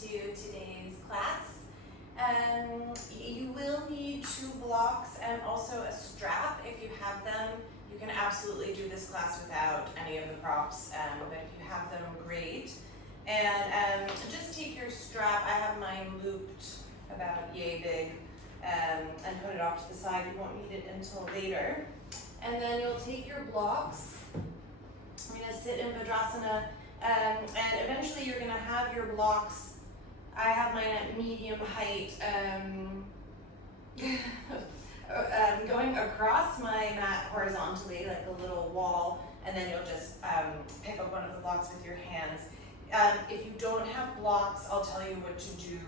to today's class. You will need 2 blocks and also a strap if you have them. You can absolutely do this class without any of the props, but if you have them, great. And just take your strap. I have mine looped about yay big, and put it off to the side. You won't need it until later. And then you'll take your blocks. I'm going to sit in Vinyasa, and eventually you're going to have your blocks. I have mine at medium height, going across my mat horizontally, like a little wall, and then you'll just pick up one of the blocks with your hands. If you don't have blocks, I'll tell you what to do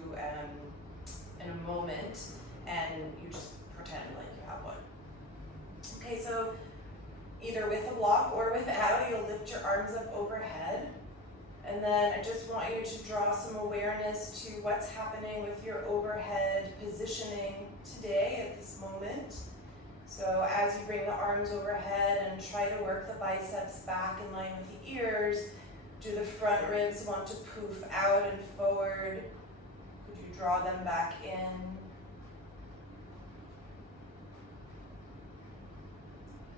in a moment, and you just pretend like you have one. Okay, so either with a block or without, you'll lift your arms up overhead. And then I just want you to draw some awareness to what's happening with your overhead positioning today at this moment. So as you bring the arms overhead and try to work the biceps back in line with the ears, do the front ribs want to poof out and forward? Could you draw them back in?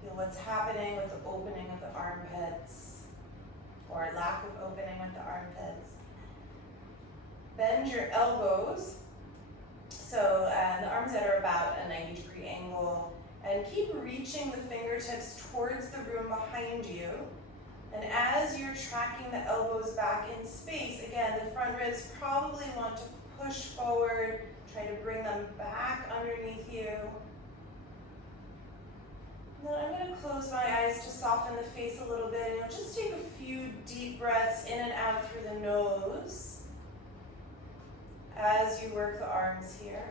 Feel what's happening with the opening of the armpits, or lack of opening with the armpits. Bend your elbows, so the arms that are about a 90-degree angle, and keep reaching the fingertips towards the room behind you. And as you're tracking the elbows back in space, again, the front ribs probably want to push forward, try to bring them back underneath you. And then I'm going to close my eyes to soften the face a little bit, and you'll just take a few deep breaths in and out through the nose as you work the arms here.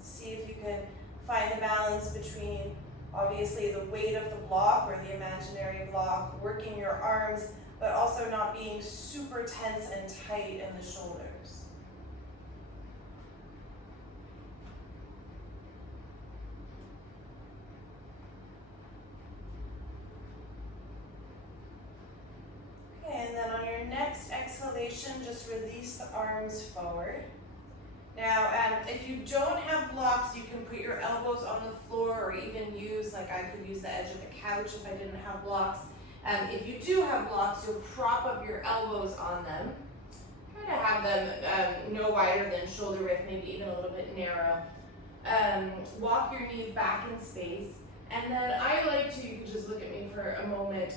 See if you can find the balance between, obviously, the weight of the block or the imaginary block, working your arms, but also not being super tense and tight in the shoulders. And then on your next exhalation, just release the arms forward. Now, if you don't have blocks, you can put your elbows on the floor, or even use, like I could use the edge of the couch if I didn't have blocks. If you do have blocks, you'll prop up your elbows on them. Try to have them no wider than shoulder width, maybe even a little bit narrow. Walk your knees back in space. And then I like to, you can just look at me for a moment,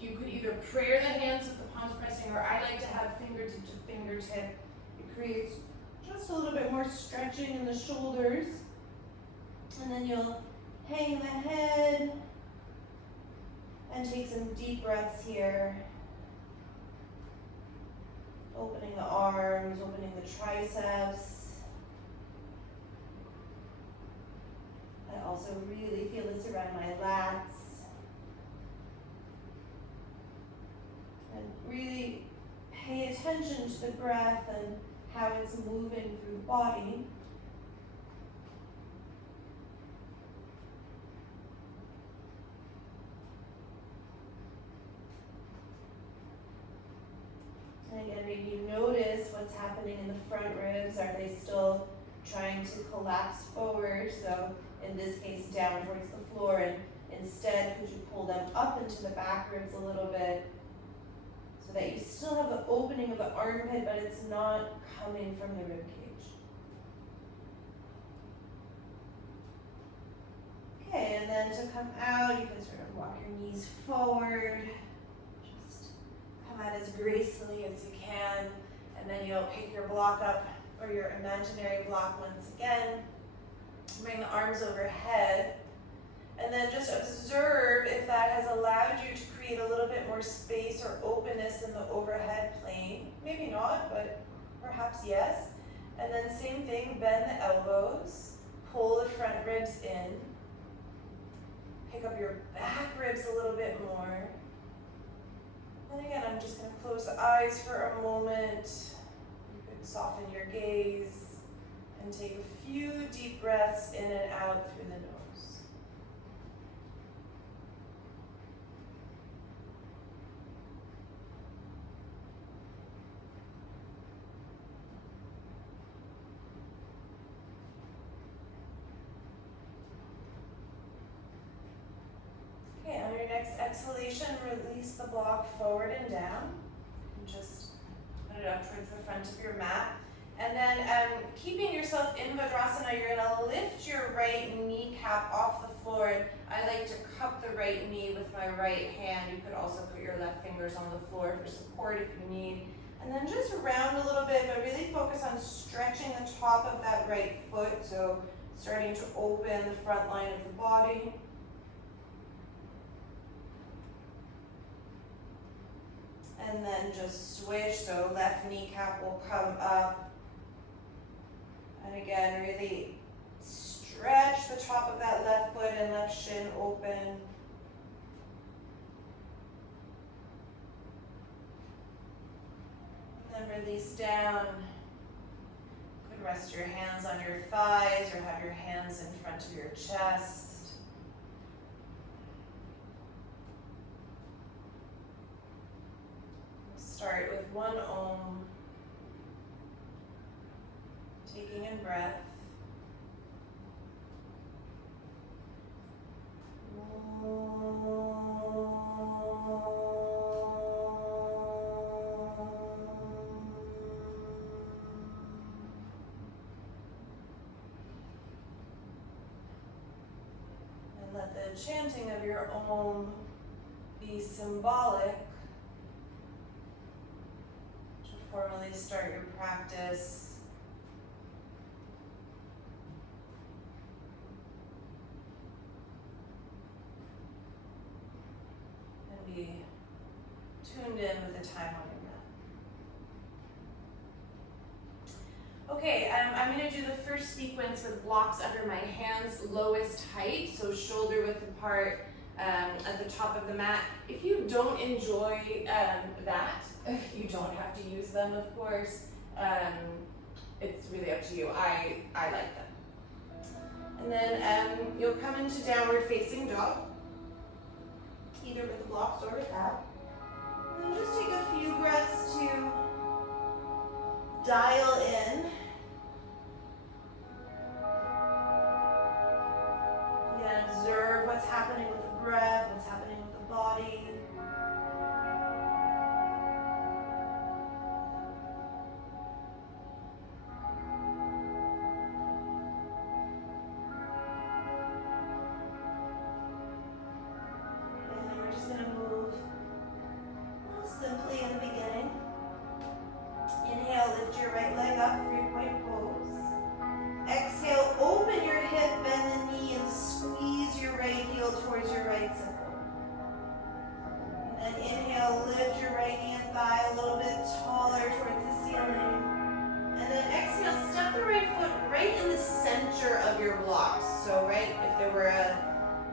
you could either prayer the hands with the palms pressing, or I like to have fingertip to fingertip. It creates just a little bit more stretching in the shoulders. And then you'll hang the head and take some deep breaths here. Opening the arms, opening the triceps. I also really feel this around my lats. And really pay attention to the breath and how it's moving through the body. And again, maybe you notice what's happening in the front ribs. Are they still trying to collapse forward? So in this case, down towards the floor, and instead, could you pull them up into the back ribs a little bit so that you still have the opening of the armpit, but it's not coming from the rib cage. Okay, and then to come out, you can sort of walk your knees forward. Just come out as gracefully as you can, and then you'll pick your block up, or your imaginary block once again. Bring the arms overhead, and then just observe if that has allowed you to create a little bit more space or openness in the overhead plane. Maybe not, but perhaps yes. And then same thing, bend the elbows, pull the front ribs in, pick up your back ribs a little bit more. And again, I'm just going to close the eyes for a moment. You could soften your gaze and take a few deep breaths in and out through the nose. your next exhalation, release the block forward and down. And just put it up towards the front of your mat. And then keeping yourself in Vajrasana, you're gonna lift your right kneecap off the floor. I like to cup the right knee with my right hand. You could also put your left fingers on the floor for support if you need. And then just round a little bit, but really focus on stretching the top of that right foot. So starting to open the front line of the body. And then just switch, so left kneecap will come up. And again, really stretch the top of that left foot and left shin open. And then release down. You could rest your hands on your thighs or have your hands in front of your chest. Start with one Om, taking in breath. And let the chanting of your Om be symbolic. Formally start your practice. And be tuned in with the time on your mat. Okay, I'm going to do the first sequence with blocks under my hands, lowest height, so shoulder width apart at the top of the mat. If you don't enjoy that, you don't have to use them, of course. It's really up to you. I like them. And then you'll come into downward facing dog, either with blocks or without. And then just take a few breaths to dial in. Again, observe what's happening with the breath, what's happening with the body.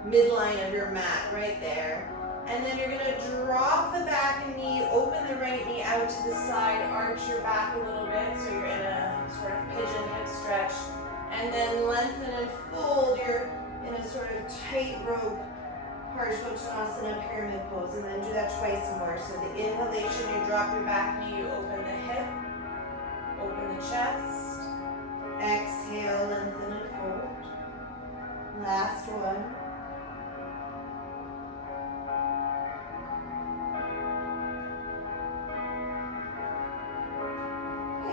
Midline of your mat right there. And then you're going to drop the back knee, open the right knee out to the side, arch your back a little bit so you're in a sort of pigeon hip stretch. And then lengthen and fold. You're in a sort of tightrope Ushnasana pyramid pose. And then do that twice more. So the inhalation, you drop your back knee, you open the hip, open the chest. Exhale, lengthen and fold. Last one.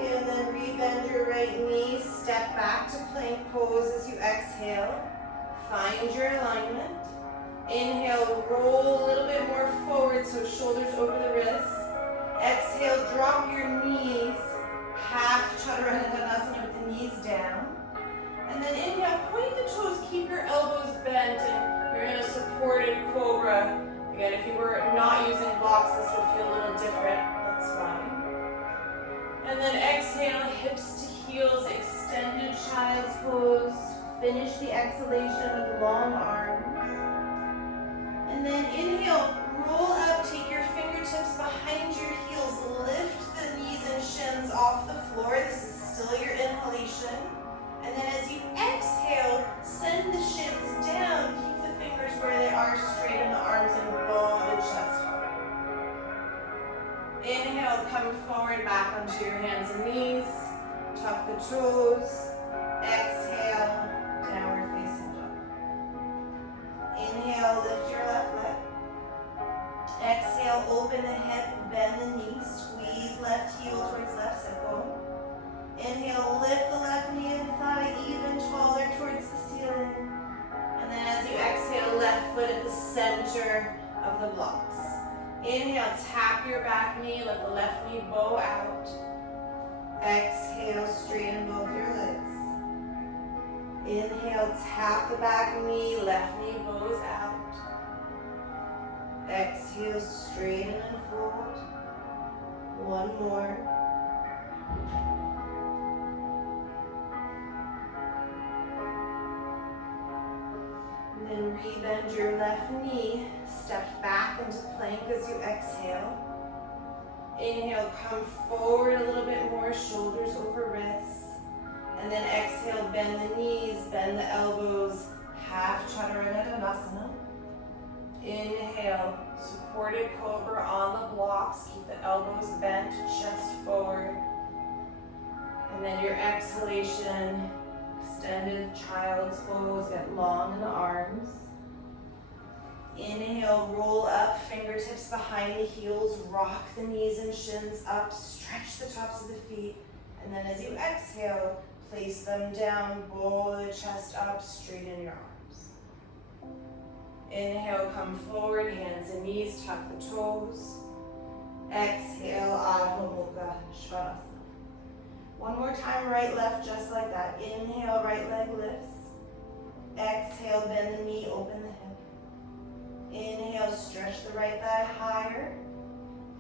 And then rebend your right knee, step back to plank pose as you exhale. Find your alignment. Inhale, roll a little bit more forward, so shoulders over the wrists. Exhale, drop your knees, half Chaturanga with the knees down. And then inhale, point the toes, keep your elbows bent, and you're in a supported cobra. Again, if you were not using blocks, this would feel a little different. That's fine. And then exhale, hips to heels, extended child's pose. Finish the exhalation with long arms. And then inhale, roll up, take your fingertips behind your heels, lift the knees and shins off the floor. This is still your inhalation. And then as you exhale, send the shins down, keep the fingers where they are, straighten the arms and bow the chest forward. Inhale, come forward, back onto your hands and knees, tuck the toes. Exhale, downward facing dog. Inhale, lift your left leg. Exhale, open the hip, bend the knee, squeeze left heel towards left sit bone. Inhale, lift the left knee and thigh even taller towards the ceiling. And then as you exhale, left foot at the center of the blocks. Inhale, tap your back knee, let the left knee bow out. Exhale, straighten both your legs. Inhale, tap the back knee, left knee bows out. Exhale, straighten and fold. One more. And then rebend your left knee, step back into plank as you exhale. Inhale, come forward a little bit more, shoulders over wrists. And then exhale, bend the knees, bend the elbows, half Chaturanga. Inhale, supported cobra on the blocks. Keep the elbows bent, chest forward. And then your exhalation, extended child's pose, get long in the arms. Inhale, roll up, fingertips behind the heels, rock the knees and shins up, stretch the tops of the feet. And then as you exhale, place them down, bow the chest up, straighten your arms. Inhale, come forward, hands and knees, tuck the toes. Exhale, Adho Mukha Shavasana. One more time, right, left, just like that. Inhale, right leg lifts. Exhale, bend the knee, open the hip. Inhale, stretch the right thigh higher.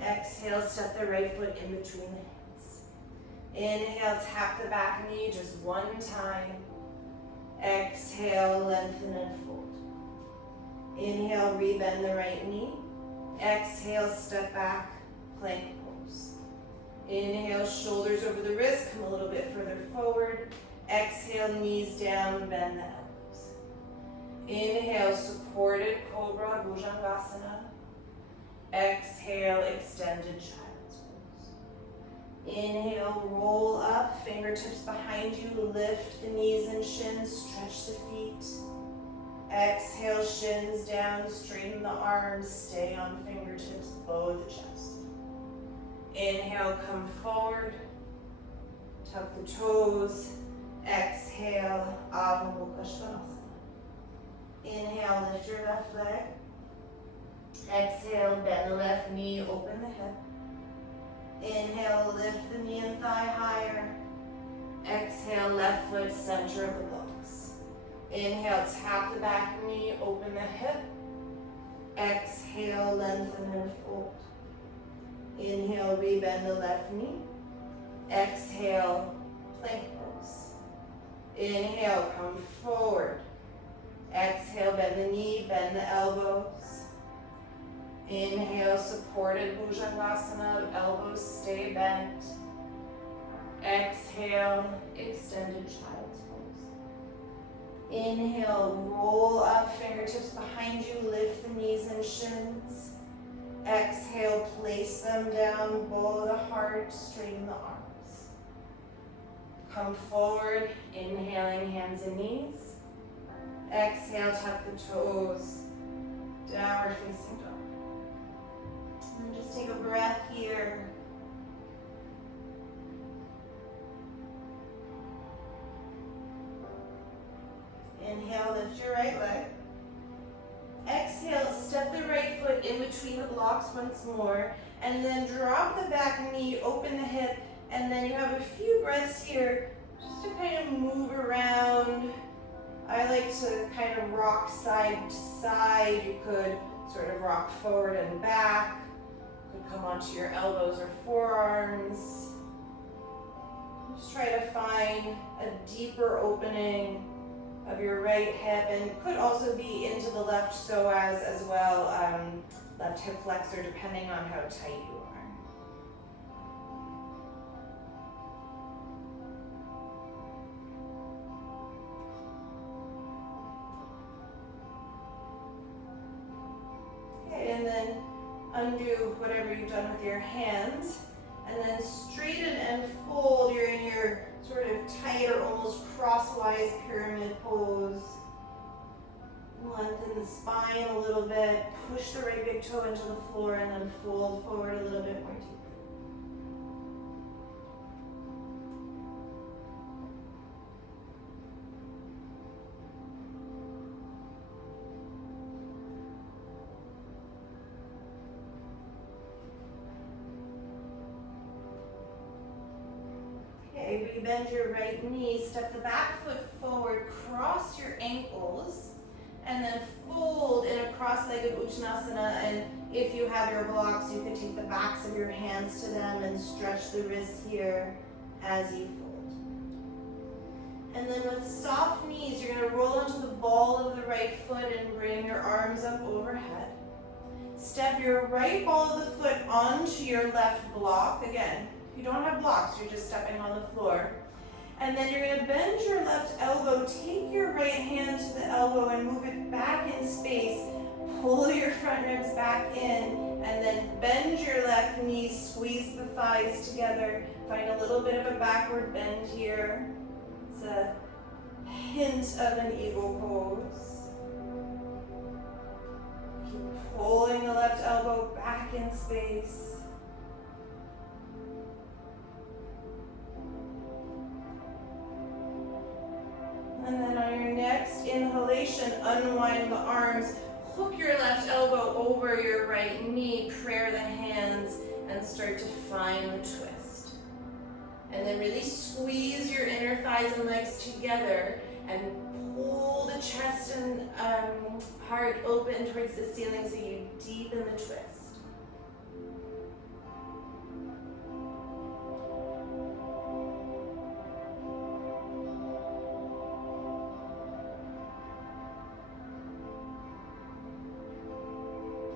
Exhale, step the right foot in between the hands. Inhale, tap the back knee just one time. Exhale, lengthen and fold. Inhale, rebend the right knee. Exhale, step back, plank pose. Inhale, shoulders over the wrist, come a little bit further forward. Exhale, knees down, bend the elbows. Inhale, supported cobra, Bhujangasana. Exhale, extended child's pose. Inhale, roll up, fingertips behind you, lift the knees and shins, stretch the feet. Exhale, shins down, straighten the arms, stay on fingertips, bow the chest. Inhale, come forward, tuck the toes. Exhale, Adho Mukha Shavasana. Inhale, lift your left leg. Exhale, bend the left knee, open the hip. Inhale, lift the knee and thigh higher. Exhale, left foot center of the blocks. Inhale, tap the back knee, open the hip. Exhale, lengthen and fold. Inhale, rebend the left knee. Exhale, plank pose. Inhale, come forward. Exhale, bend the knee, bend the elbows. Inhale, supported Bhujangasana, elbows stay bent. Exhale, extended child's pose. Inhale, roll up, fingertips behind you, lift the knees and shins. Exhale, place them down, bow the heart, straighten the arms. Come forward, inhaling hands and knees. Exhale, tuck the toes, downward facing dog. And then just take a breath here. Inhale, lift your right leg. Exhale, step the right foot in between the blocks once more, and then drop the back knee, open the hip, and then you have a few breaths here just to kind of move around. I like to kind of rock side to side. You could sort of rock forward and back. You could come onto your elbows or forearms. Just try to find a deeper opening of your right hip, and could also be into the left psoas as well, left hip flexor, depending on how tight you are. Okay, and then undo whatever you've done with your hands, and then straighten and fold. You're in your sort of tight or almost crosswise pyramid pose. Lengthen the spine a little bit. Push the right big toe into the floor and then fold forward a little bit more deeply. Okay, rebend your right knee, step the back foot forward, cross your ankles, and then fold in a cross-legged Ushnasana. And if you have your blocks, you could take the backs of your hands to them and stretch the wrists here as you fold. And then with soft knees, you're going to roll onto the ball of the right foot and bring your arms up overhead. Step your right ball of the foot onto your left block. Again, if you don't have blocks, you're just stepping on the floor. And then you're going to bend your left elbow, take your right hand to the elbow and move it back in space. Pull your front ribs back in, and then bend your left knee, squeeze the thighs together. Find a little bit of a backward bend here. It's a hint of an eagle pose. Keep pulling the left elbow back in space. And then on your next inhalation, unwind the arms. Hook your left elbow over your right knee, prayer the hands, and start to find the twist. And then really squeeze your inner thighs and legs together and pull the chest and heart open towards the ceiling so you deepen the twist.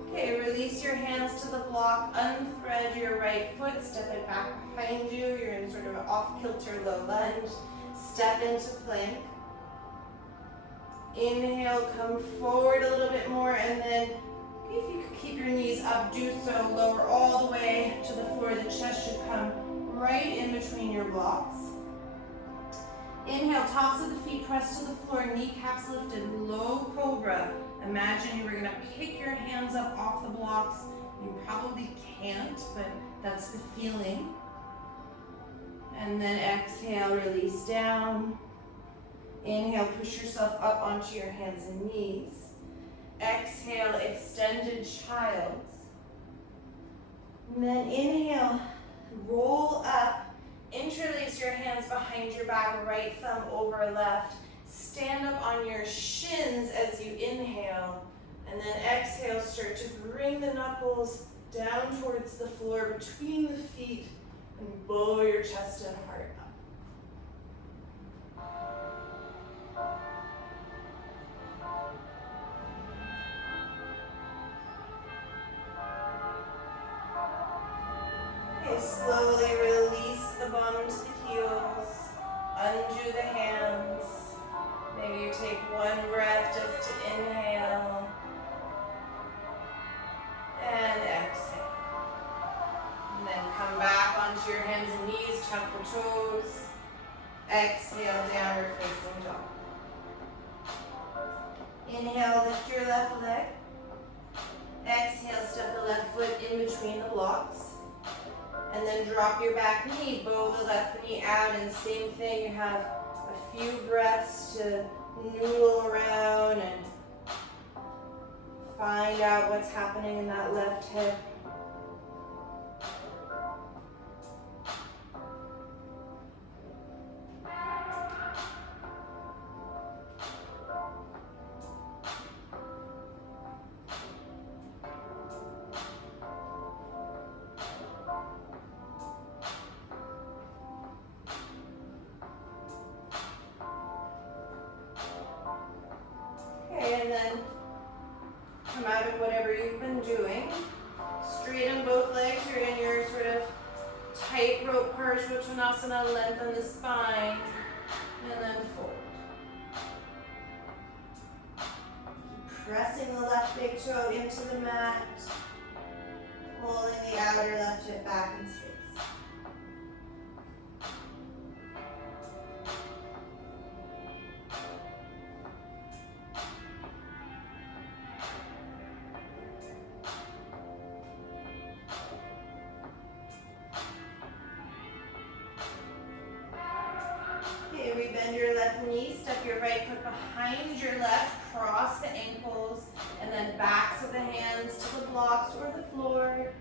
Okay, release your hands to the block, unthread your right foot, step it back behind you. You're in sort of an off-kilter low lunge. Step into plank. Inhale, come forward a little bit more, and then if you could keep your knees up, do so. Lower all the way to the floor. The chest should come right in between your blocks. Inhale, tops of the feet press to the floor, kneecaps lifted, low cobra. Imagine you were going to pick your hands up off the blocks. You probably can't, but that's the feeling. And then exhale, release down. Inhale, push yourself up onto your hands and knees. Exhale, extended child. And then inhale, roll up. Interlace your hands behind your back, right thumb over left. Stand up on your shins as you inhale, and then exhale, start to bring the knuckles down towards the floor between the feet and bow your chest and heart up. Okay, slowly release the bum to the heels, undo the hands. Maybe you take one breath just to inhale and exhale. And then come back onto your hands and knees, tuck the toes. Exhale, downward facing dog. Inhale, lift your left leg. Exhale, step the left foot in between the blocks. And then drop your back knee, bow the left knee out, and same thing, you have a few breaths to noodle around and find out what's happening in that left hip. And then come out of whatever you've been doing. Straighten both legs. You're in your sort of tightrope Parashvotanasana. Lengthen the spine. And then fold. Keep pressing the left big toe into the mat. Pulling the outer left hip back in space. left knee, step your right foot behind your left, cross the ankles, and then backs of the hands to the blocks or the floor.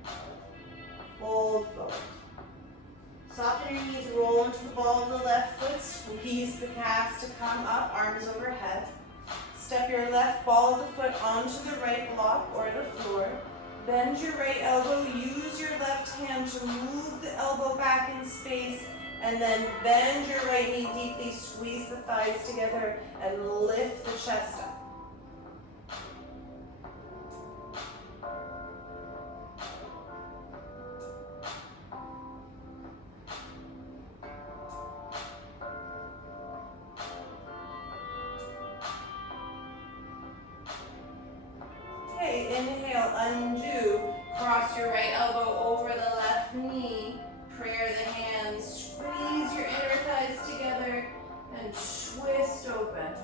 Fold forward. Soften your knees, roll into the ball of the left foot, squeeze the calves to come up, arms overhead. Step your left ball of the foot onto the right block or the floor. Bend your right elbow, use your left hand to move the elbow back in space, and then bend your right knee deeply, squeeze the thighs together, and lift the chest up. Okay, inhale, undo. Cross your right elbow over the left knee. Prayer the hands. Squeeze your inner thighs together and twist open.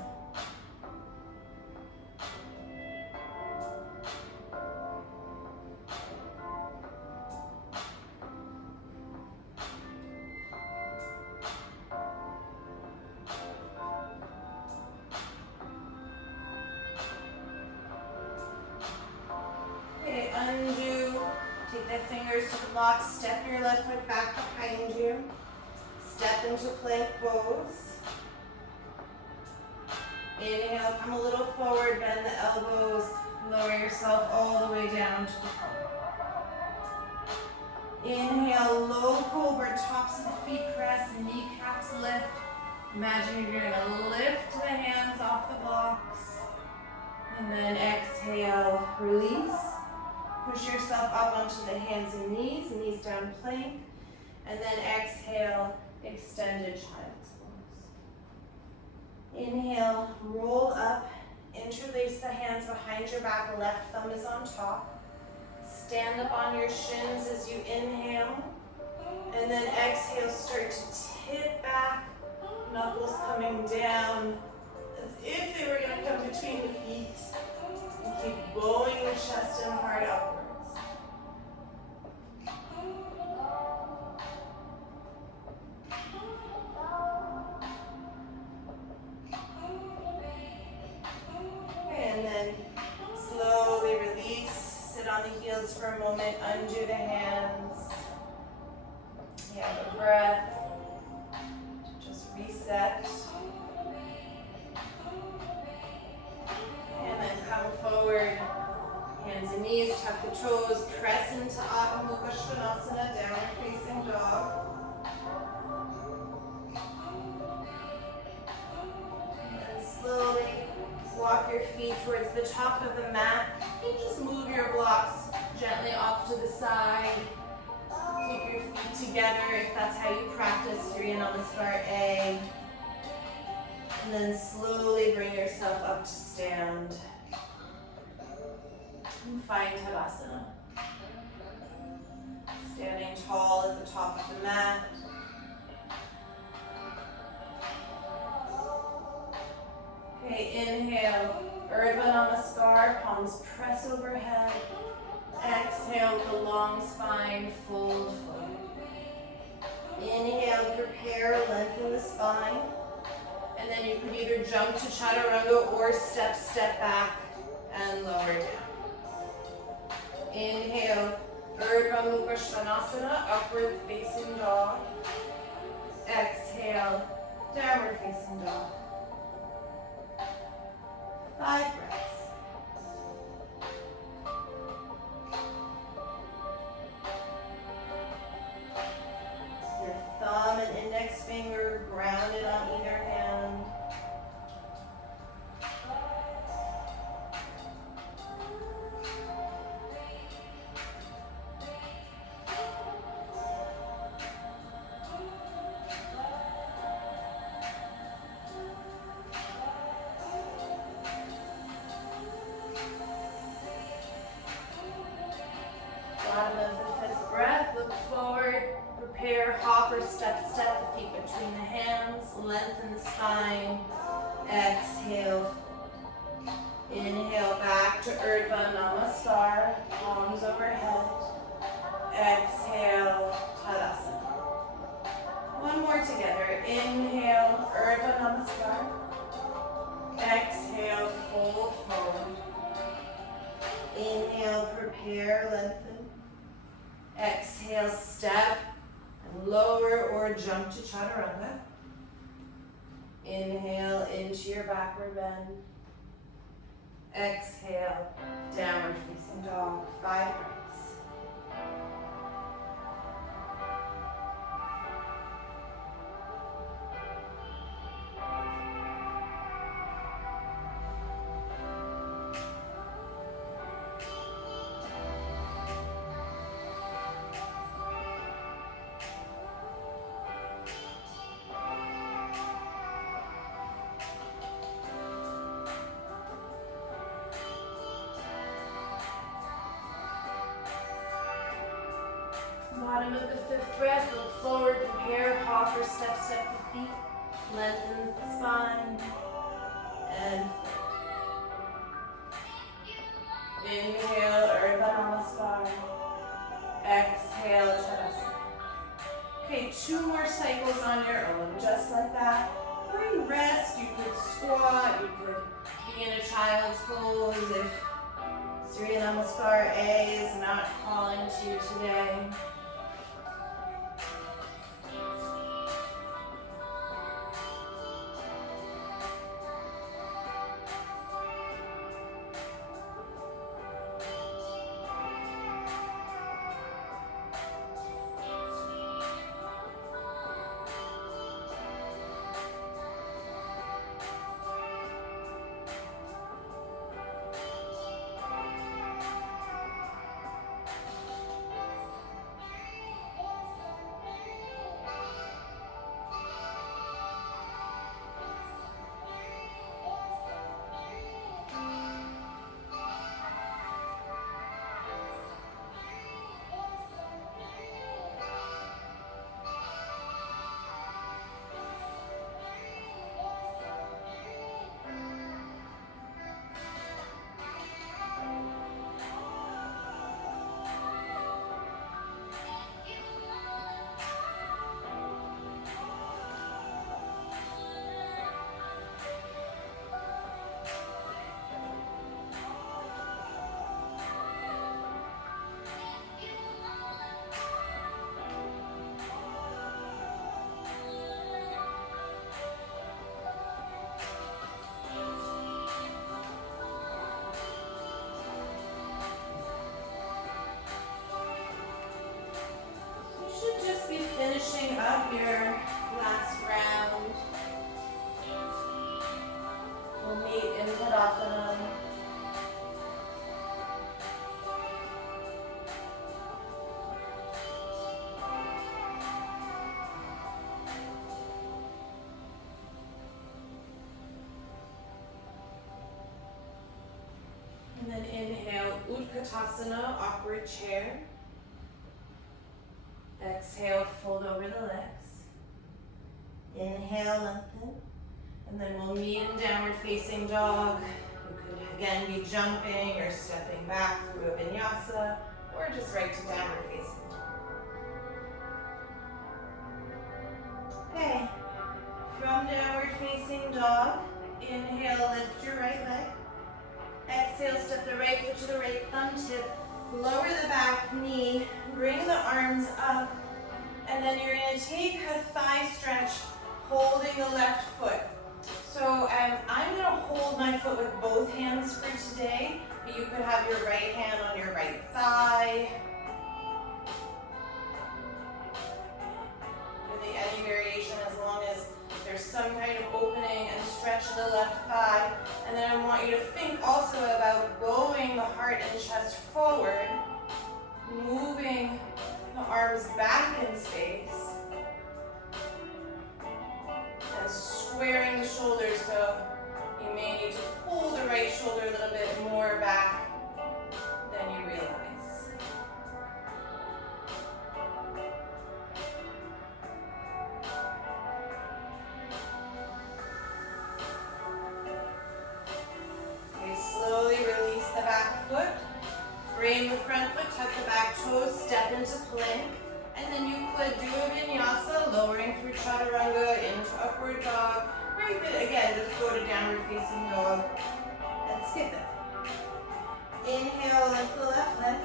Okay, undo. Take the fingers to the block. Step your left foot back behind you. Step into plank pose. Inhale, come a little forward, bend the elbows, lower yourself all the way down to the floor. Inhale, low cobra, tops of the feet press, kneecaps lift. Imagine you're going to lift the hands off the blocks. And then exhale, release. Push yourself up onto the hands and knees down plank. And then exhale, extended child's pose. Inhale, roll up, interlace the hands behind your back, left thumb is on top. Stand up on your shins as you inhale. And then exhale, start to tip back, knuckles coming down as if they were going to come between the feet. And keep bowing the chest and heart upwards. And then slowly release. Sit on the heels for a moment. Undo the hands. You have a breath. Just reset. And then come forward. Hands and knees, tuck the toes, press into Ushnasana, downward facing dog. And slowly walk your feet towards the top of the mat. You can just move your blocks gently off to the side. Keep your feet together if that's how you practice. You're in on the start A. And then slowly bring yourself up to stand. And find Shavasana. Standing tall at the top of the mat. Okay, inhale, Urdhva Namaskar, palms press overhead. Exhale, the long spine, fold forward. Inhale, prepare, lengthen the spine. And then you can either jump to Chaturanga or step back and lower down. Inhale, Urdhva Ushnasana, upward facing dog. Exhale, downward facing dog. 5 breaths. Your thumb and index finger grounded on either hand. Bottom of the 5th breath, look forward, prepare, hop or step, the feet between the hands, lengthen the spine, exhale, inhale back to Urdhva Namaskar, palms overhead, exhale, Tadasana. One more together, inhale, Urdhva Namaskar, Exhale, step and lower or jump to Chaturanga. Inhale into your backward bend. Exhale, downward facing dog, 5 breaths. Bottom of the 5th breath, look forward, prepare, hop or step the feet, lengthen the spine, and inhale, Urdhva Namaskar, exhale, Shavasana. Okay, 2 more cycles on your own, just like that. Or you rest, you could squat, you could be in a child's pose if Surya Namaskar A is not calling to you today. Finishing up your last round. We'll meet in Tadasana. And then inhale, Utkatasana, awkward chair. Exhale, fold over the legs. Inhale, lengthen. And then we'll meet in downward facing dog. You could again be jumping or stepping back through a vinyasa, or just right to downward facing dog. Okay, from downward facing dog, inhale, lift your right leg. Exhale, step the right foot to the right thumb tip. Lower the back knee, bring the arms up, and then you're going to take a thigh stretch, holding the left foot. So I'm going to hold my foot with both hands for today, but you could have your right hand on your right thigh. Really any variation as long as there's some kind of opening and stretch of the left thigh. And then I want you to think also about bowing the heart and chest forward, moving the arms back in space, and squaring the shoulders, so you may need to pull the right shoulder a little bit more back than you realize. Slowly release the back foot, frame the front foot, tuck the back toes, step into plank, and then you could do a vinyasa, lowering through chaturanga into upward dog, or you could again just go to downward facing dog and skip it. Inhale, lift the left leg.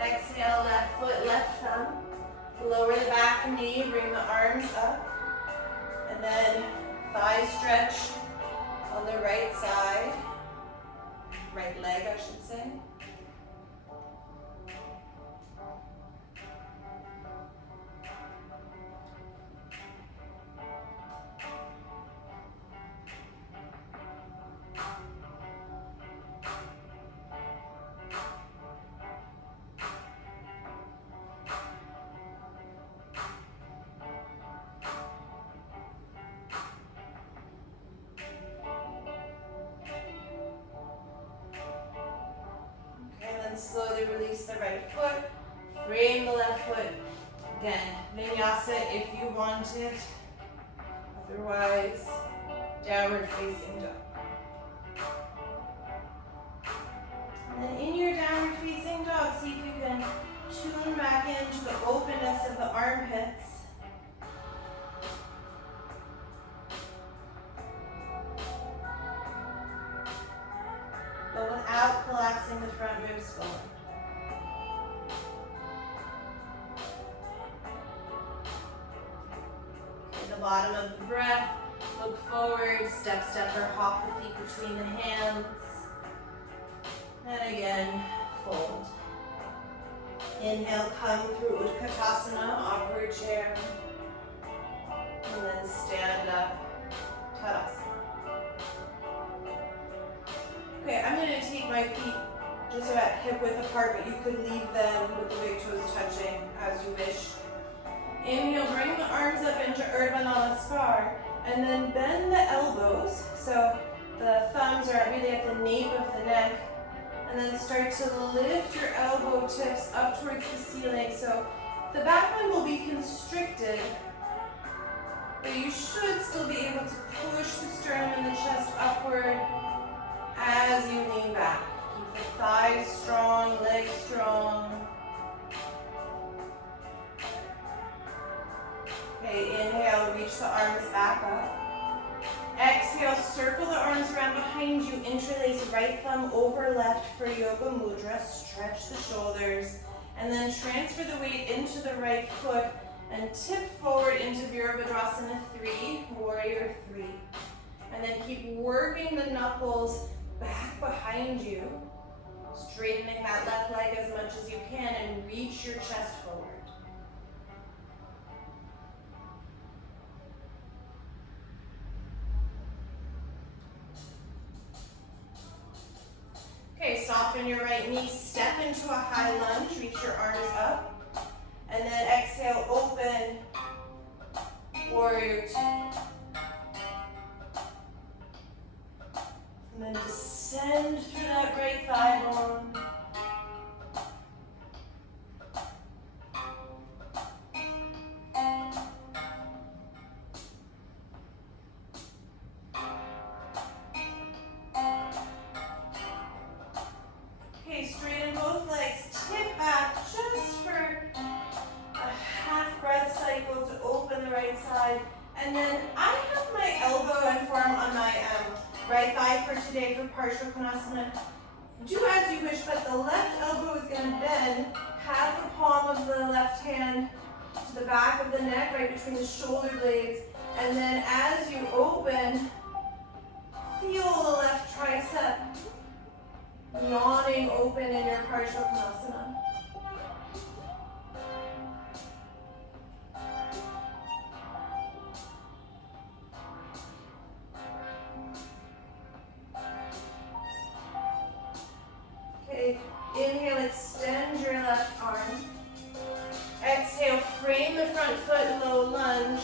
Exhale, left foot, left thumb. Lower the back knee, bring the arms up. And then thigh stretch on the right side. Right leg, I should say. Slowly release the right foot, frame the left foot. Again, Vinyasa if you want it. Otherwise, downward facing dog. And then in your downward facing dog, see if you can tune back into the openness of the armpits. But without collapsing the front ribs forward. At the bottom of the breath, look forward, step, or hop the feet between the hands. And again, fold. Inhale, come through Utkatasana, upward chair. And then stand up, Tadasana. Okay, I'm going to take my feet just about hip width apart, but you could leave them with the big toes touching as you wish. Inhale, bring the arms up into Urdhva Namaskar, and then bend the elbows. So the thumbs are really at the nape of the neck, and then start to lift your elbow tips up towards the ceiling. So the back one will be constricted, but you should still be able to push the sternum and the chest upward as you lean back. Keep the thighs strong, legs strong. Okay, inhale, reach the arms back up. Exhale, circle the arms around behind you. Interlace right thumb over left for Yoga Mudra. Stretch the shoulders. And then transfer the weight into the right foot and tip forward into Virabhadrasana 3, Warrior 3. And then keep working the knuckles back behind you, straightening that left leg as much as you can and reach your chest forward. Okay, soften your right knee, step into a high lunge, reach your arms up, and then exhale, open, Warrior 2. And then descend through that right thigh bone. Okay, straighten both legs, tip back just for a half breath cycle to open the right side. And then I have my elbow and forearm on my right thigh for today for Partial Konasana. Do as you wish, but the left elbow is going to bend. Have the palm of the left hand to the back of the neck, right between the shoulder blades. And then as you open, feel the left tricep yawning open in your Partial Konasana. Okay, inhale, extend your left arm. Exhale, frame the front foot, low lunge,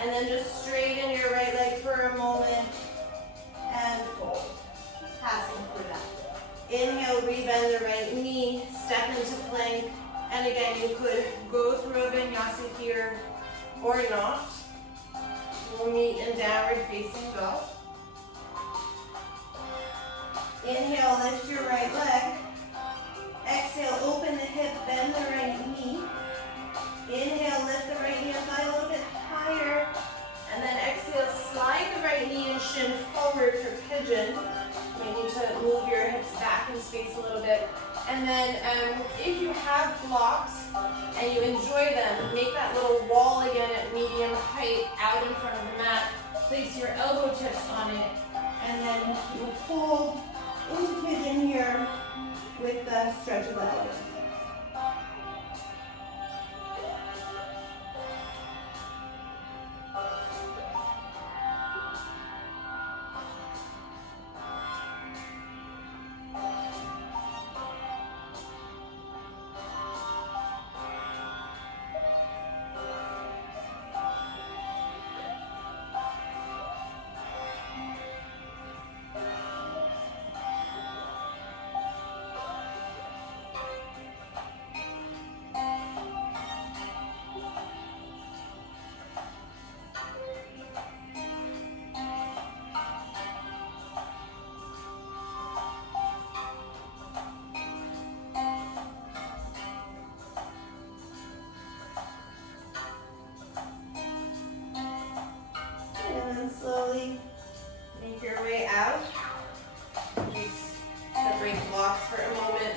and then just straighten your right leg for a moment and fold. Just passing through that. Inhale, rebend the right knee, step into plank, and again, you could go through a vinyasa here or not. We'll meet in downward facing dog. Inhale, lift your right leg. Exhale, open the hip, bend the right knee. Inhale, lift the right knee and thigh a little bit higher. And then exhale, slide the right knee and shin forward for pigeon. You may need to move your hips back in space a little bit. And then if you have blocks and you enjoy them, make that little wall again at medium height out in front of the mat. Place your elbow tips on it, and then you'll fold into pigeon here with the stretch of the elbows. And then slowly make your way out. Just separate the blocks for a moment.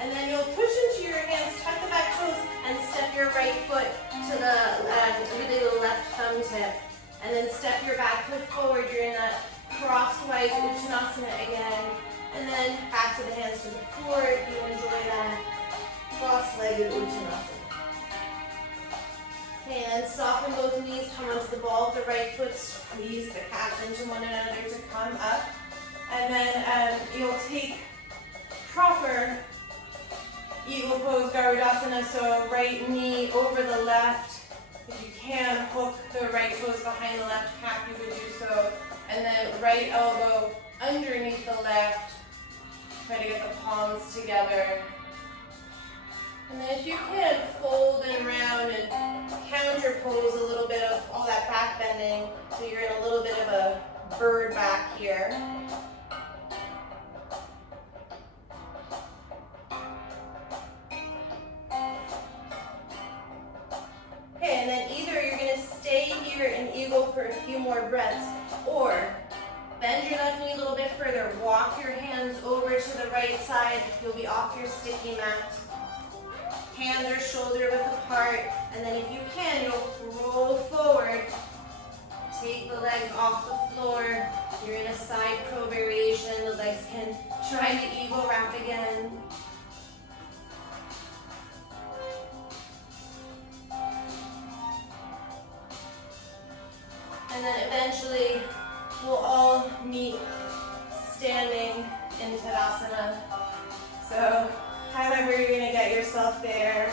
And then you'll push into your hands, tuck the back toes, and step your right foot to the left thumb tip. And then step your back foot forward. You're in that crosswise Ushnasana again. And then back to the hands to the floor if you enjoy that cross-legged Ushnasana. Okay, and then soften both knees, come onto the ball of the right foot, squeeze the calves into one another to come up. And then you'll take proper eagle pose, Garudasana, so right knee over the left. If you can, hook the right toes behind the left calf, you would do so. And then right elbow underneath the left. Try to get the palms together. And then if you can, fold and round and counter pose a little bit of all that back bending, so you're in a little bit of a bird back here. Okay, and then either you're going to stay here in eagle for a few more breaths, or bend your left knee a little bit further, walk your hands over to the right side, you'll be off your sticky mat. Hands are shoulder width apart, and then if you can, you'll roll forward. Take the legs off the floor. You're in a side crow variation. The legs can try the eagle wrap again. And then eventually, we'll all meet standing in Tadasana. So, however you're going to get yourself there.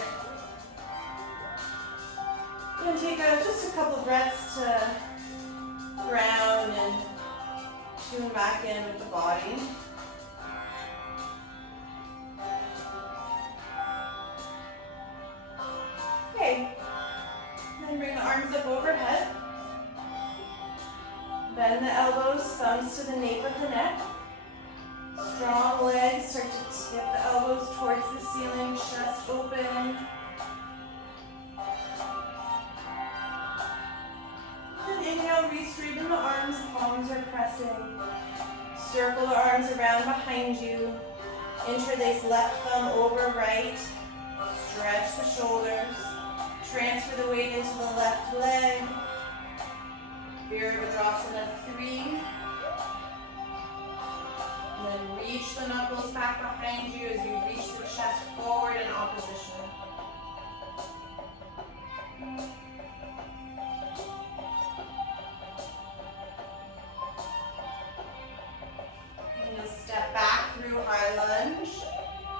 You're going to take just a couple breaths to ground and tune back in with the body. Okay, then bring the arms up overhead. Bend the elbows, thumbs to the nape of the neck. Strong legs, start to tip the elbows towards the ceiling, chest open. And inhale, re-straighten the arms, palms are pressing. Circle the arms around behind you. Interlace left thumb over right. Stretch the shoulders. Transfer the weight into the left leg. Virabhadrasana 3. And then reach the knuckles back behind you as you reach the chest forward in opposition. And you'll step back through high lunge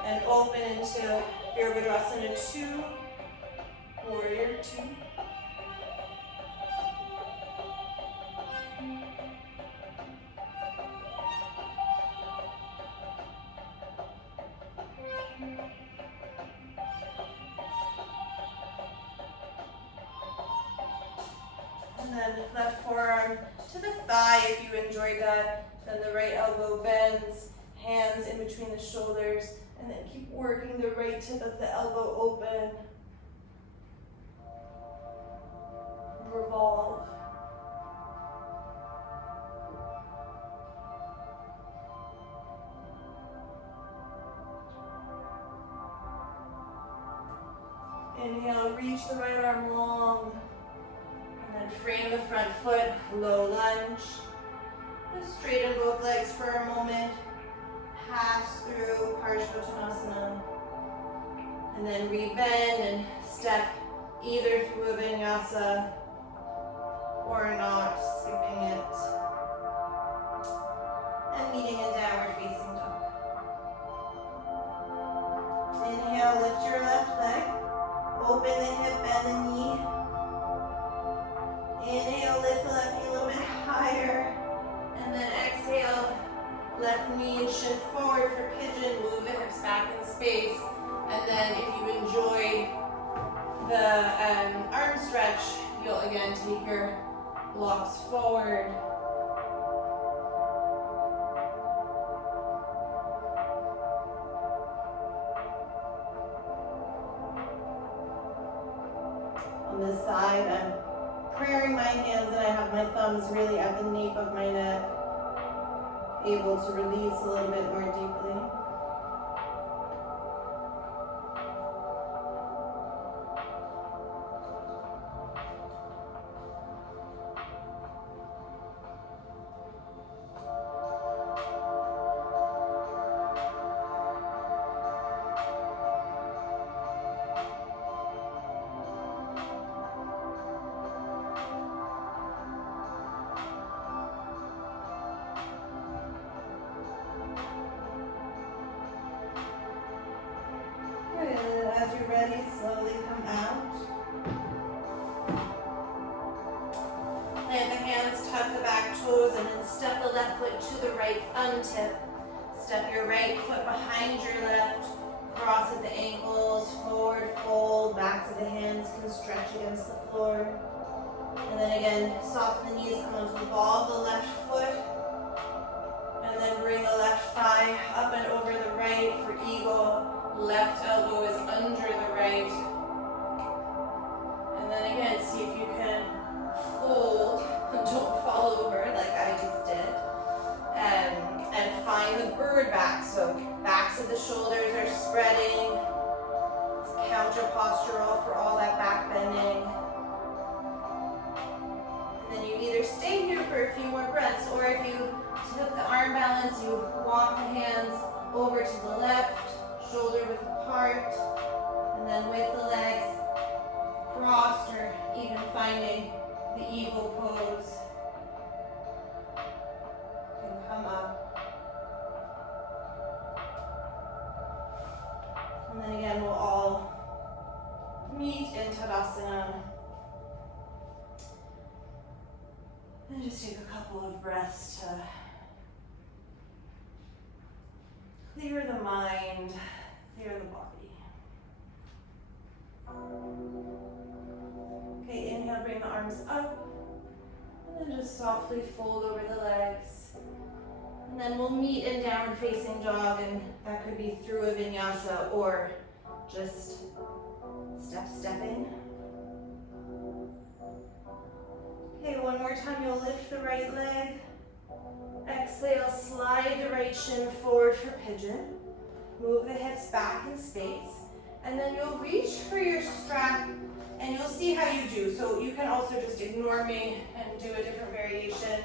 and open into Virabhadrasana 2, Warrior 2. And then left forearm to the thigh if you enjoyed that. Then the right elbow bends, hands in between the shoulders, and then keep working the right tip of the elbow open. Revolve. Inhale, reach the right arm long. And then frame the front foot, low lunge. Just straighten both legs for a moment. Pass through Ushnasana. And then rebend and step either through a Vinyasa or not, skipping it. And meeting in downward facing dog. Inhale, lift your left leg. Open the hip, bend the knee. Inhale, lift the left knee a little bit higher. And then exhale, left knee shin forward for pigeon. Move the hips back in space. And then if you enjoy the arm stretch, you'll again take your blocks forward. On this side, I'm prayering my hands and I have my thumbs really at the nape of my neck, able to release a little bit more deeply. As you're ready, slowly come out. Plant the hands, tuck the back toes, and then step the left foot to the right thumb tip. Step your right foot behind your left. Cross at the ankles, forward fold, backs of the hands can stretch against the floor. And then again, soften the knees, come onto the ball of the left foot. And then bring the left thigh up and over the right for eagle. Left elbow is under the right. And then again, see if you can fold, don't fall over like I just did. And find the bird back. So backs of the shoulders are spreading. It's counter postural for all that back bending. And then you either stay here for a few more breaths, or if you took the arm balance, you walk the hands over to the left, shoulder width apart, and then with the legs crossed, or even finding the eagle pose. And come up. And then again, we'll all meet in Tadasana. And just take a couple of breaths to clear the mind, clear the body. Okay, inhale, bring the arms up. And then just softly fold over the legs. And then we'll meet in downward facing dog, and that could be through a vinyasa or just stepping. Okay, one more time, you'll lift the right leg. Exhale, slide the right shin forward for pigeon. Move the hips back in space. And then you'll reach for your strap, and you'll see how you do. So you can also just ignore me and do a different variation.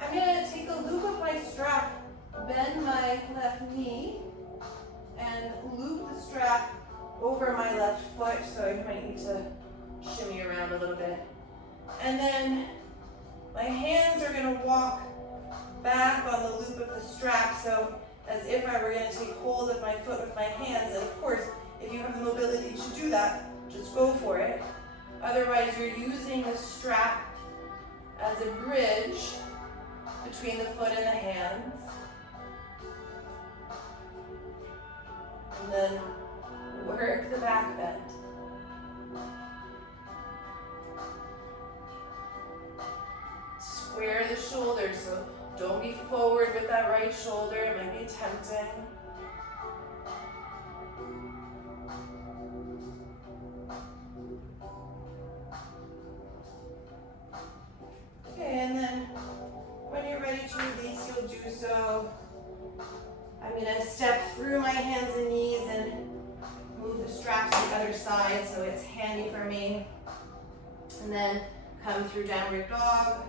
I'm gonna take a loop of my strap, bend my left knee, and loop the strap over my left foot, so I might need to shimmy around a little bit. And then my hands are gonna walk back on the loop of the strap, so as if I were gonna take hold of my foot with my hands. And of course, if you have the mobility to do that, just go for it. Otherwise, you're using the strap as a bridge between the foot and the hands. And then work the back bend. Square the shoulders, so don't be forward with that right shoulder, it might be tempting. Okay, and then when you're ready to release, you'll do so. I'm going to step through my hands and knees and move the strap to the other side so it it's handy for me. And then come through downward dog.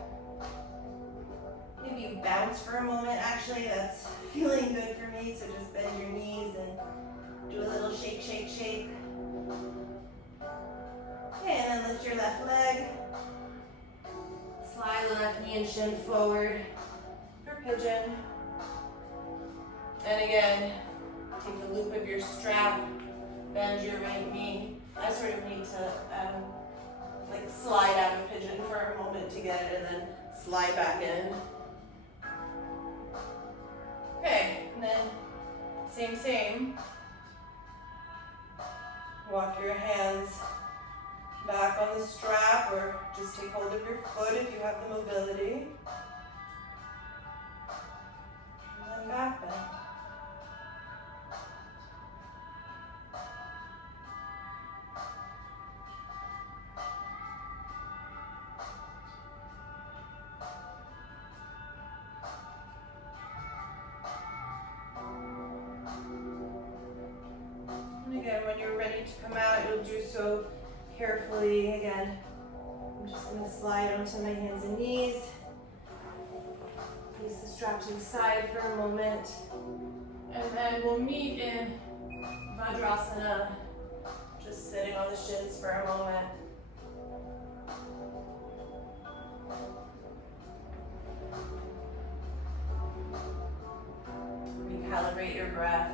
Maybe you bounce for a moment, actually, that's feeling good for me. So just bend your knees and do a little shake, shake, shake. Okay, and then lift your left leg. Slide the left knee and shin forward for pigeon. And again, take the loop of your strap, bend your right knee. I sort of need to like slide out of pigeon for a moment to get it and then slide back in. Okay, and then same. Walk your hands back on the strap or just take hold of your foot if you have the mobility. And then back bend. And again, when you're ready to come out, you'll do so carefully. Again, I'm just going to slide onto my hands and knees. Place the strap to the side for a moment. And then we'll meet in Vajrasana, just sitting on the shins for a moment. Recalibrate your breath.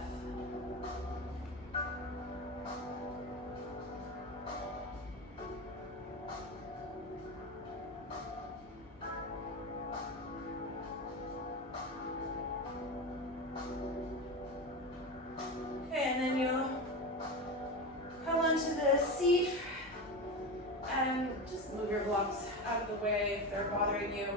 Okay, and then you'll come onto the seat and just move your blocks out of the way if they're bothering you.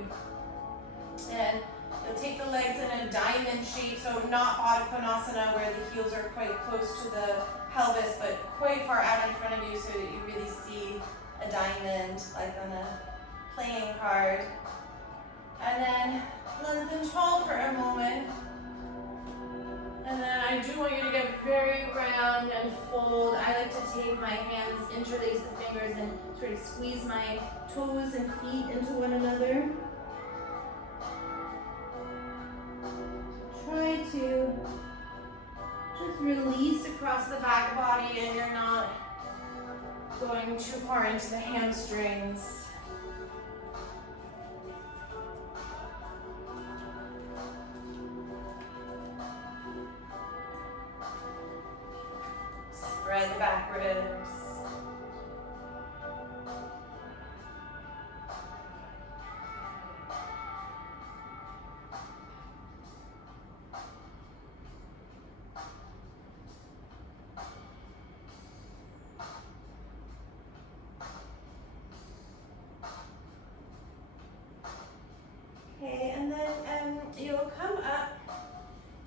And you'll take the legs in a diamond shape, so not Uttanasana where the heels are quite close to the pelvis, but quite far out in front of you so that you really see a diamond like on a playing card. And then lengthen tall for a moment. And then I do want you to get very round and fold. I like to take my hands, interlace the fingers, and sort of squeeze my toes and feet into one another. Try to just release across the back body and you're not going too far into the hamstrings. Spread the back ribs. Okay, and then you'll come up,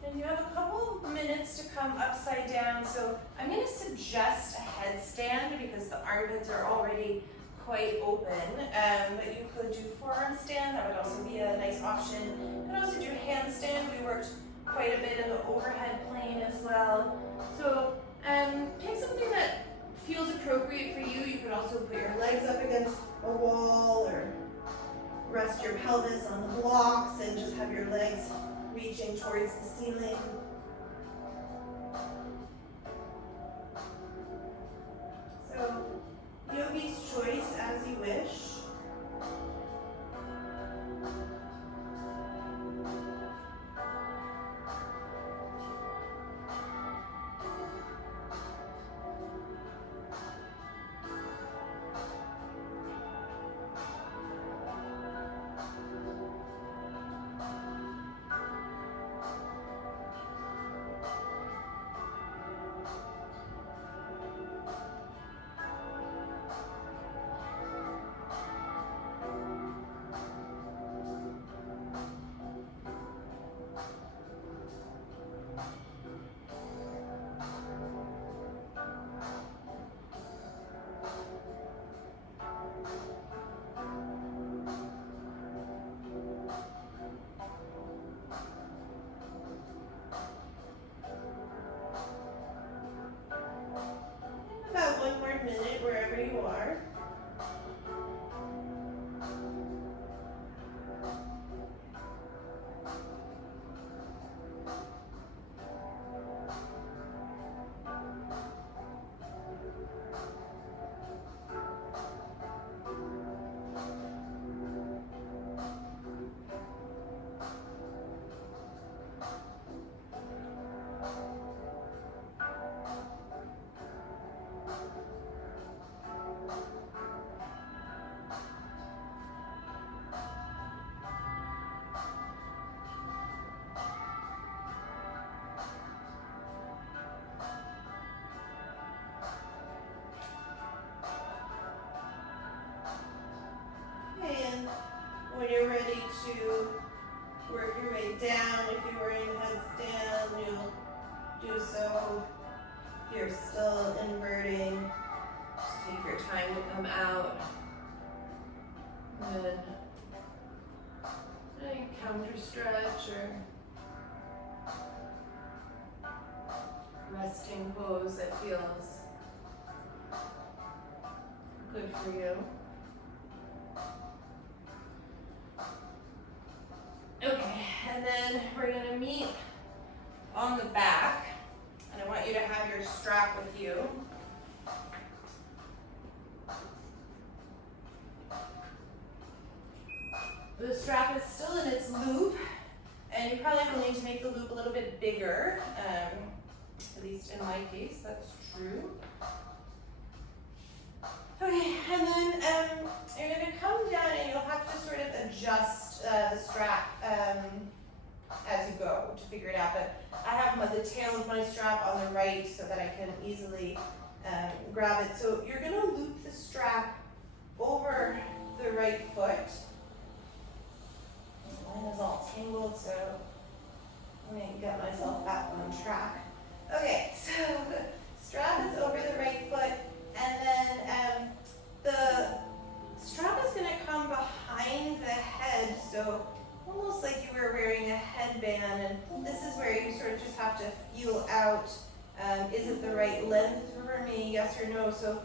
and you have a couple minutes to come upside down. So I'm going to suggest a headstand because the armpits are already quite open, but you could do forearm stand. That would also be a nice option. You could also do handstand. We worked quite a bit in the overhead plane as well. So pick something that feels appropriate for you. You could also put your legs up against a wall or rest your pelvis on the blocks and just have your legs reaching towards the ceiling. So, yogi's choice as you wish. you are. And when you're ready to work your way down, if you were in headstand, you'll do so. If you're still inverting, just take your time to come out. And then counter stretch or resting pose that feels good for you. Okay, and then we're gonna meet on the back, and I want you to have your strap with you. The strap is still in its loop, and you probably will need to make the loop a little bit bigger, at least in my case, that's true. Okay, and then you're going to come down and you'll have to sort of adjust the strap as you go to figure it out. But I have the tail of my strap on the right so that I can easily grab it. So you're going to loop the strap over the right foot. Mine is all tangled, so let me get myself back on track. Okay, so the strap is over the right foot, and then the strap is going to come behind the head, so almost like you were wearing a headband, and this is where you sort of just have to feel out, is it the right length for me, yes or no? So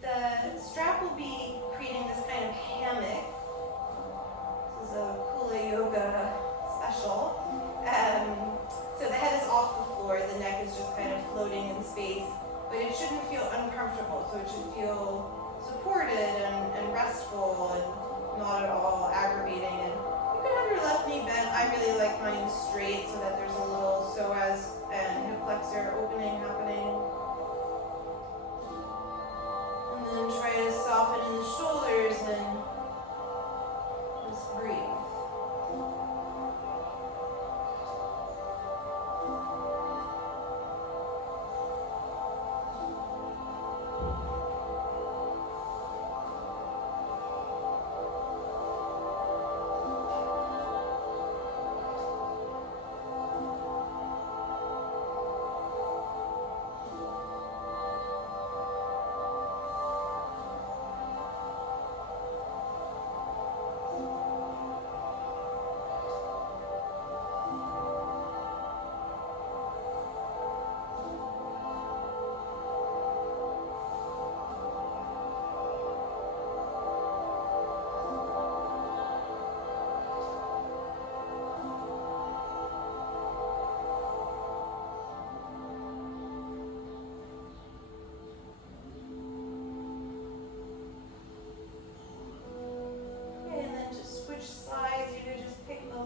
the strap will be creating this kind of hammock. This is a Kula Yoga special. So the head is off the floor, the neck is just kind of floating in space, but it shouldn't feel uncomfortable, so it should feel supported and restful and not at all aggravating. And you can have your left knee bent. I really like mine straight so that there's a little psoas and hip flexor opening happening. And then try to soften in the shoulders and just breathe.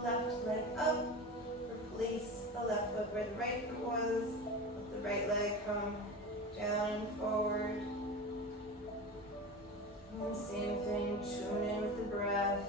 Left leg up, replace the left foot where the right foot was, let the right leg come down and forward. And same thing, tune in with the breath.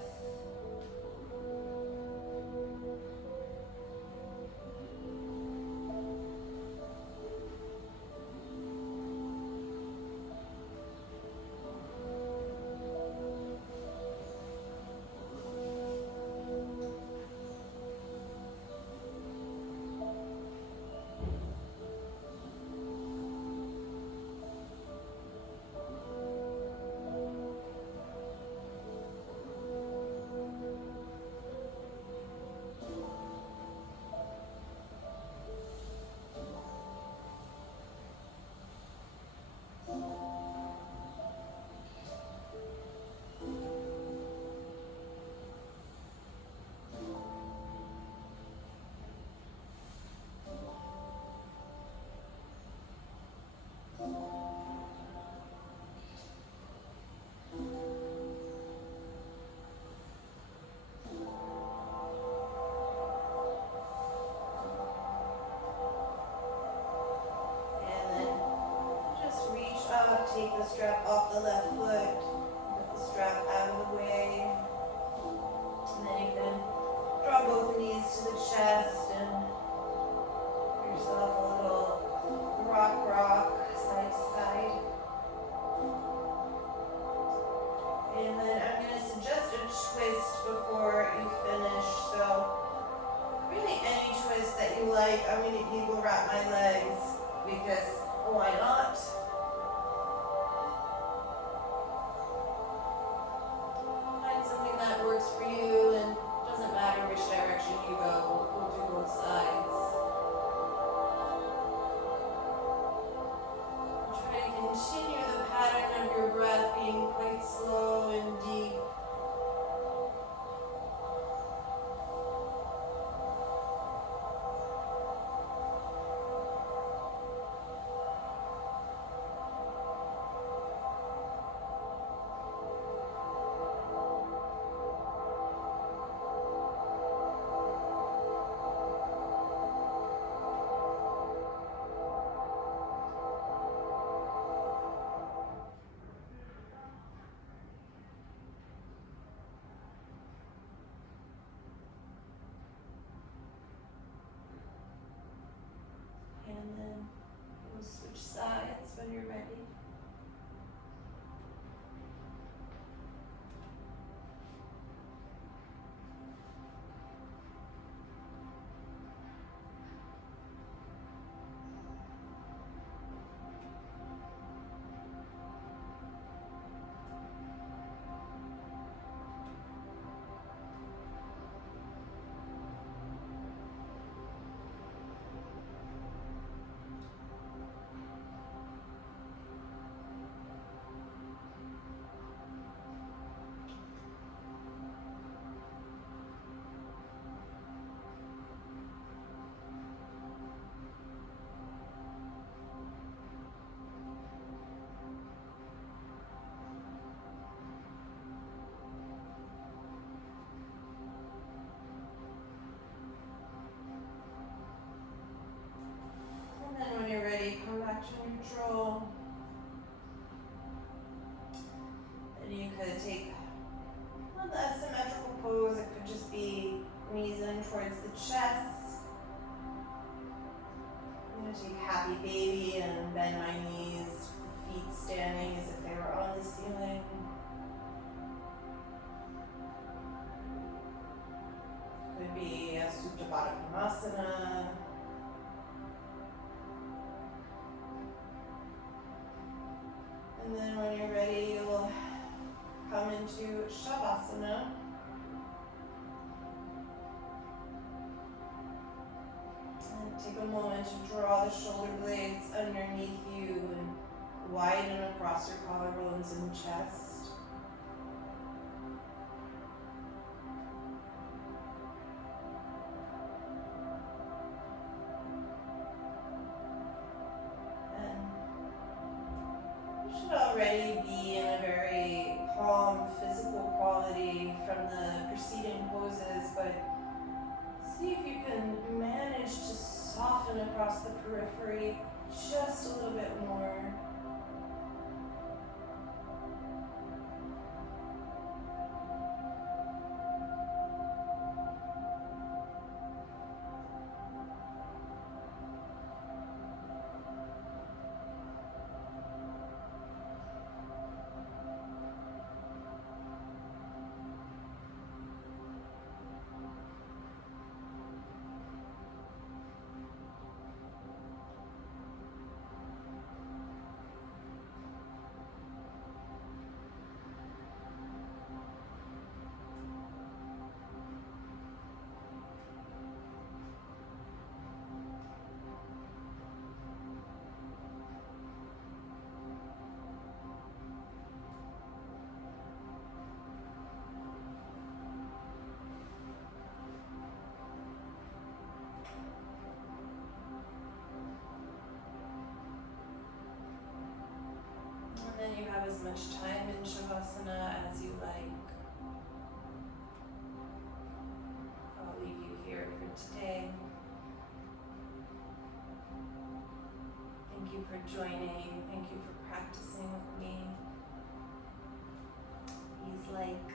twist before you finish. So really any twist that you like. I'm going to eagle wrap my legs because why not? Find something that works for you, and doesn't matter which direction you go. We'll do both sides. Try to continue the pattern of your breath being quite slow and deep. And then we'll switch sides when you're ready. And then when you're ready, come back to neutral. And you could take an asymmetrical pose. It could just be knees in towards the chest. I'm going to take happy baby and bend my knees, feet standing as if they were on the ceiling. Could be a Untitled. And then when you're ready, you'll come into Shavasana. And take a moment to draw the shoulder blades underneath you and widen across your collarbones and chest. Already be in a very calm physical quality from the preceding poses, but see if you can manage to soften across the periphery just a little bit more. And then you have as much time in Shavasana as you like. I'll leave you here for today. Thank you for joining. Thank you for practicing with me. Please like,